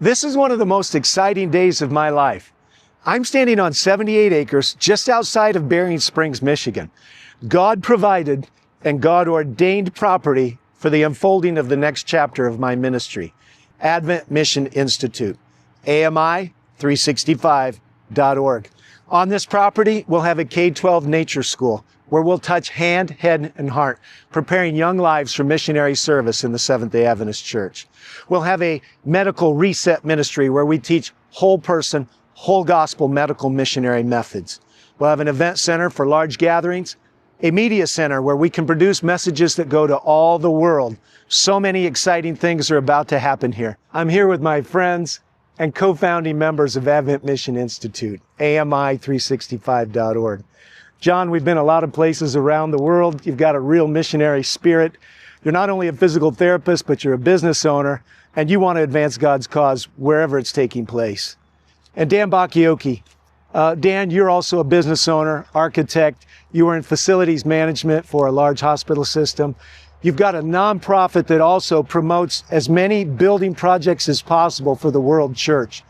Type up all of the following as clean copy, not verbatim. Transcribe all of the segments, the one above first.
This is one of the most exciting days of my life. I'm standing on 78 acres just outside of Berrien Springs, Michigan. God provided and God ordained property for the unfolding of the next chapter of my ministry, Advent Mission Institute, AMI365.org. On this property, we'll have a K-12 nature school where we'll touch hand, head, and heart, preparing young lives for missionary service in the Seventh-day Adventist Church. We'll have a medical reset ministry where we teach whole person, whole gospel medical missionary methods. We'll have an event center for large gatherings, a media center where we can produce messages that go to all the world. So many exciting things are about to happen here. I'm here with my friends and co-founding members of Advent Mission Institute, AMI365.org. John, we've been a lot of places around the world. You've got a real missionary spirit. You're not only a physical therapist, but you're a business owner, and you want to advance God's cause wherever it's taking place. And Dan Bakioki. Dan, you're also a business owner, architect. You are in facilities management for a large hospital system. You've got a nonprofit that also promotes as many building projects as possible for the world church.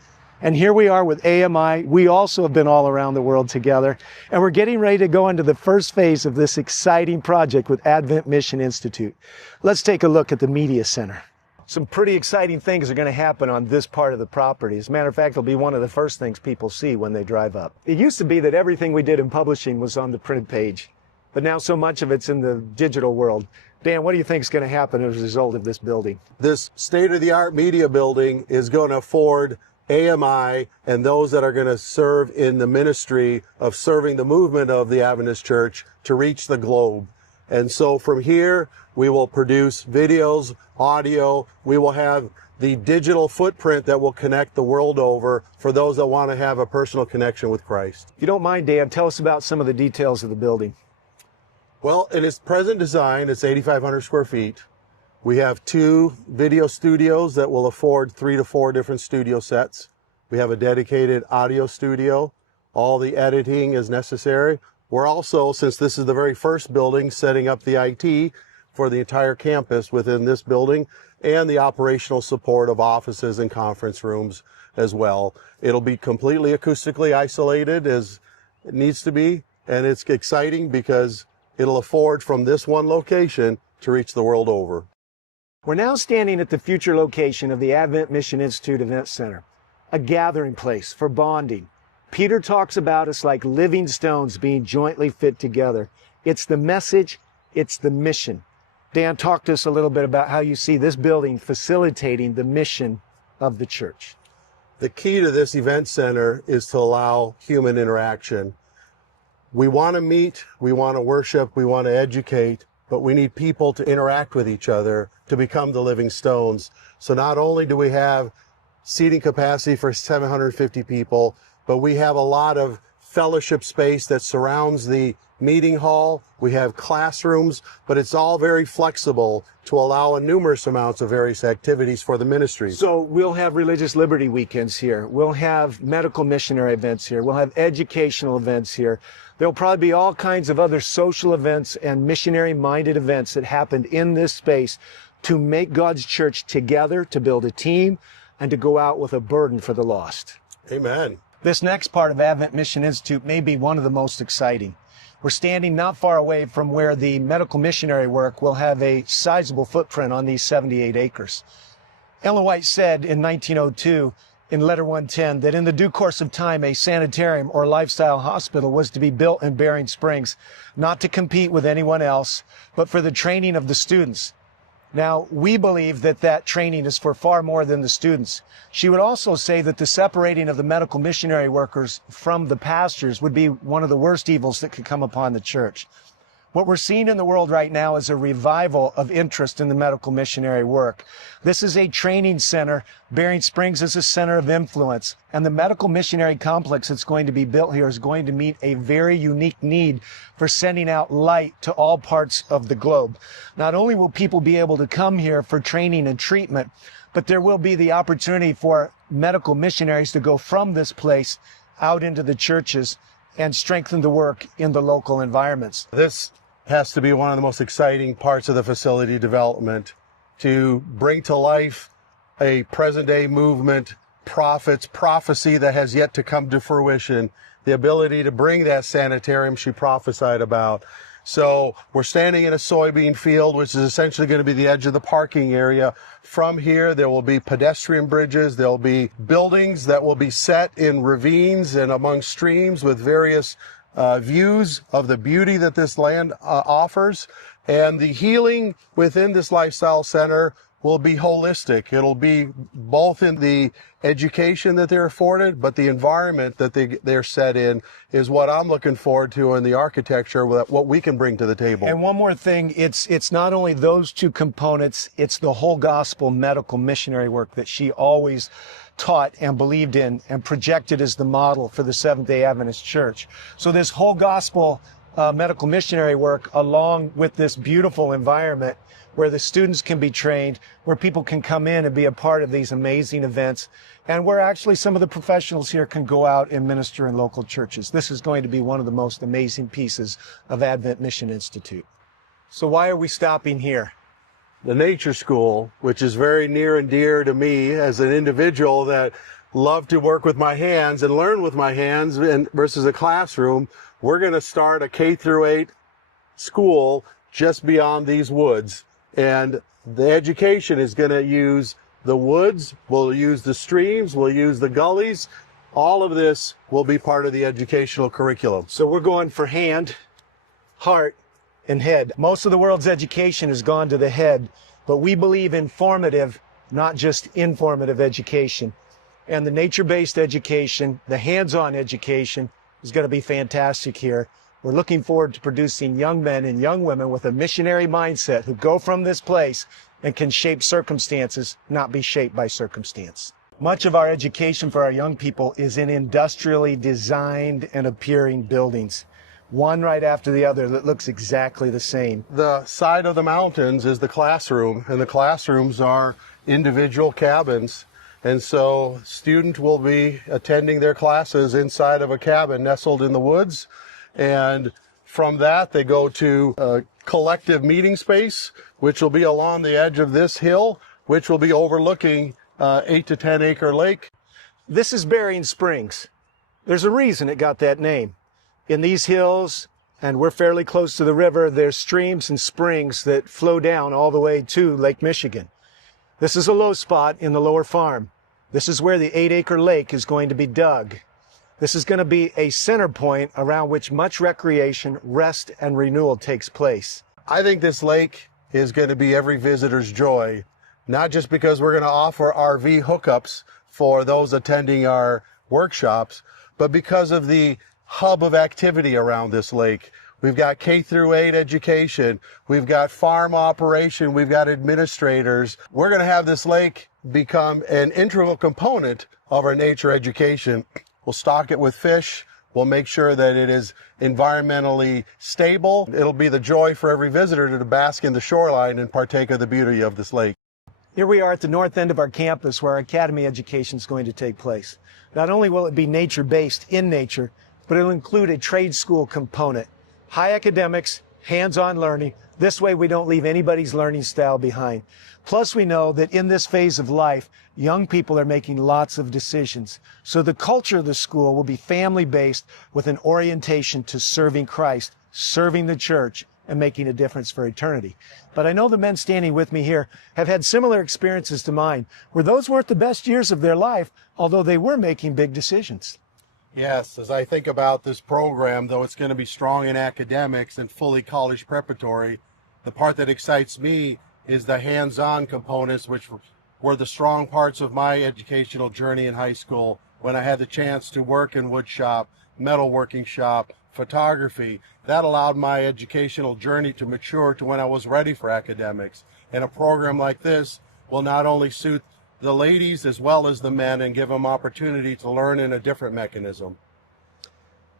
And here we are with AMI. We also have been all around the world together. And we're getting ready to go into the first phase of this exciting project with Advent Mission Institute. Let's take a look at the media center. Some pretty exciting things are going to happen on this part of the property. As a matter of fact, it'll be one of the first things people see when they drive up. It used to be that everything we did in publishing was on the printed page, but now so much of it's in the digital world. Dan, what do you think is going to happen as a result of this building? This state-of-the-art media building is going to afford AMI and those that are going to serve in the ministry of serving the movement of the Adventist Church to reach the globe. And so from here, we will produce videos, audio. We will have the digital footprint that will connect the world over for those that want to have a personal connection with Christ. If you don't mind, Dan, tell us about some of the details of the building. Well, in its present design, it's 8,500 square feet. We have 2 video studios that will afford 3 to 4 different studio sets. We have a dedicated audio studio. All the editing is necessary. We're also, since this is the very first building, setting up the IT for the entire campus within this building and the operational support of offices and conference rooms as well. It'll be completely acoustically isolated as it needs to be, and it's exciting because it'll afford from this one location to reach the world over. We're now standing at the future location of the Advent Mission Institute Event Center, a gathering place for bonding. Peter talks about us like living stones being jointly fit together. It's the message, it's the mission. Dan, talk to us a little bit about how you see this building facilitating the mission of the church. The key to this event center is to allow human interaction. We want to meet, we want to worship, we want to educate, but we need people to interact with each other to become the living stones. So not only do we have seating capacity for 750 people, but we have a lot of fellowship space that surrounds the meeting hall. We have classrooms, but it's all very flexible to allow a numerous amounts of various activities for the ministry. So we'll have religious liberty weekends here. We'll have medical missionary events here. We'll have educational events here. There'll probably be all kinds of other social events and missionary-minded events that happened in this space to make God's church together, to build a team, and to go out with a burden for the lost. Amen. This next part of Advent Mission Institute may be one of the most exciting. We're standing not far away from where the medical missionary work will have a sizable footprint on these 78 acres. Ellen White said in 1902, in letter 110, that in the due course of time, a sanitarium or lifestyle hospital was to be built in Berrien Springs, not to compete with anyone else, but for the training of the students. Now, we believe that that training is for far more than the students. She would also say that the separating of the medical missionary workers from the pastors would be one of the worst evils that could come upon the church. What we're seeing in the world right now is a revival of interest in the medical missionary work. This is a training center. Berrien Springs is a center of influence. And the medical missionary complex that's going to be built here is going to meet a very unique need for sending out light to all parts of the globe. Not only will people be able to come here for training and treatment, but there will be the opportunity for medical missionaries to go from this place out into the churches and strengthen the work in the local environments. This has to be one of the most exciting parts of the facility development, to bring to life a present day movement prophecy that has yet to come to fruition, the ability to bring that sanitarium she prophesied about. So we're standing in a soybean field, which is essentially going to be the edge of the parking area. From here, there will be pedestrian bridges. There'll be buildings that will be set in ravines and among streams with various views of the beauty that this land offers. And the healing within this lifestyle center will be holistic. It'll be both in the education that they're afforded, but the environment that they're set in is what I'm looking forward to in the architecture, what we can bring to the table. And one more thing, it's not only those two components, it's the whole gospel medical missionary work that she always taught and believed in and projected as the model for the Seventh-day Adventist Church. So this whole gospel medical missionary work, along with this beautiful environment where the students can be trained, where people can come in and be a part of these amazing events, and where actually some of the professionals here can go out and minister in local churches. This is going to be one of the most amazing pieces of Advent Mission Institute. So why are we stopping here? The nature school, which is very near and dear to me as an individual that love to work with my hands and learn with my hands versus a classroom, we're going to start a K-8 school just beyond these woods. And the education is going to use the woods, we'll use the streams, we'll use the gullies. All of this will be part of the educational curriculum. So we're going for hand, heart, and head. Most of the world's education has gone to the head, but we believe in formative, not just informative education. And the nature-based education, the hands-on education, is going to be fantastic here. We're looking forward to producing young men and young women with a missionary mindset who go from this place and can shape circumstances, not be shaped by circumstance. Much of our education for our young people is in industrially designed and appearing buildings, one right after the other that looks exactly the same. The side of the mountains is the classroom, and the classrooms are individual cabins. And so students will be attending their classes inside of a cabin nestled in the woods. And from that, they go to a collective meeting space, which will be along the edge of this hill, which will be overlooking 8 to 10 acre lake. This is Berrien Springs. There's a reason it got that name. In these hills, and we're fairly close to the river, there's streams and springs that flow down all the way to Lake Michigan. This is a low spot in the lower farm. This is where the 8 acre lake is going to be dug. This is going to be a center point around which much recreation, rest, and renewal takes place. I think this lake is going to be every visitor's joy, not just because we're going to offer RV hookups for those attending our workshops, but because of the hub of activity around this lake. We've got K-8 education, we've got farm operation, we've got administrators. We're going to have this lake become an integral component of our nature education. We'll stock it with fish. We'll make sure that it is environmentally stable. It'll be the joy for every visitor to bask in the shoreline and partake of the beauty of this lake. Here we are at the north end of our campus where our academy education is going to take place. Not only will it be nature-based in nature, but it'll include a trade school component. High academics, hands-on learning. This way we don't leave anybody's learning style behind. Plus we know that in this phase of life, young people are making lots of decisions. So the culture of the school will be family-based with an orientation to serving Christ, serving the church, and making a difference for eternity. But I know the men standing with me here have had similar experiences to mine, where those weren't the best years of their life, although they were making big decisions. Yes, as I think about this program, though it's going to be strong in academics and fully college preparatory, the part that excites me is the hands-on components, which were the strong parts of my educational journey in high school when I had the chance to work in wood shop, metalworking shop, photography. That allowed my educational journey to mature to when I was ready for academics. And a program like this will not only suit the ladies as well as the men and give them opportunity to learn in a different mechanism.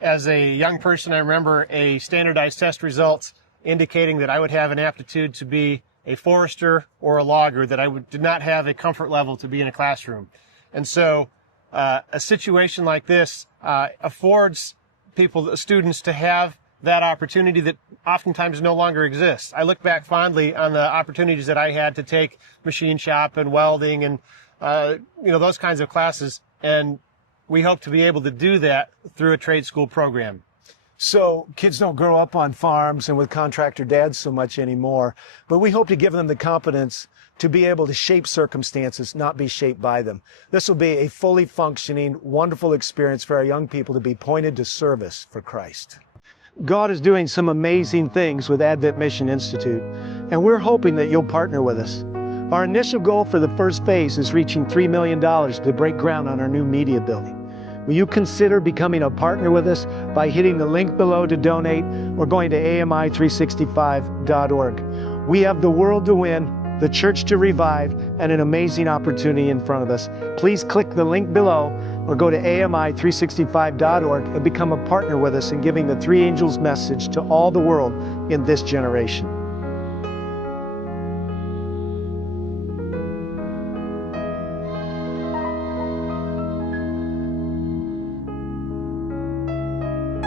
As a young person, I remember a standardized test results indicating that I would have an aptitude to be a forester or a logger, that I did not have a comfort level to be in a classroom. And so a situation like this affords students to have that opportunity that oftentimes no longer exists. I look back fondly on the opportunities that I had to take machine shop and welding and those kinds of classes. And we hope to be able to do that through a trade school program. So kids don't grow up on farms and with contractor dads so much anymore, but we hope to give them the competence to be able to shape circumstances, not be shaped by them. This will be a fully functioning, wonderful experience for our young people to be pointed to service for Christ. God is doing some amazing things with Advent Mission Institute, and we're hoping that you'll partner with us. Our initial goal for the first phase is reaching $3 million to break ground on our new media building. Will you consider becoming a partner with us by hitting the link below to donate or going to AMI365.org? We have the world to win, the church to revive, and an amazing opportunity in front of us. Please click the link below or go to AMI365.org and become a partner with us in giving the three angels message to all the world in this generation.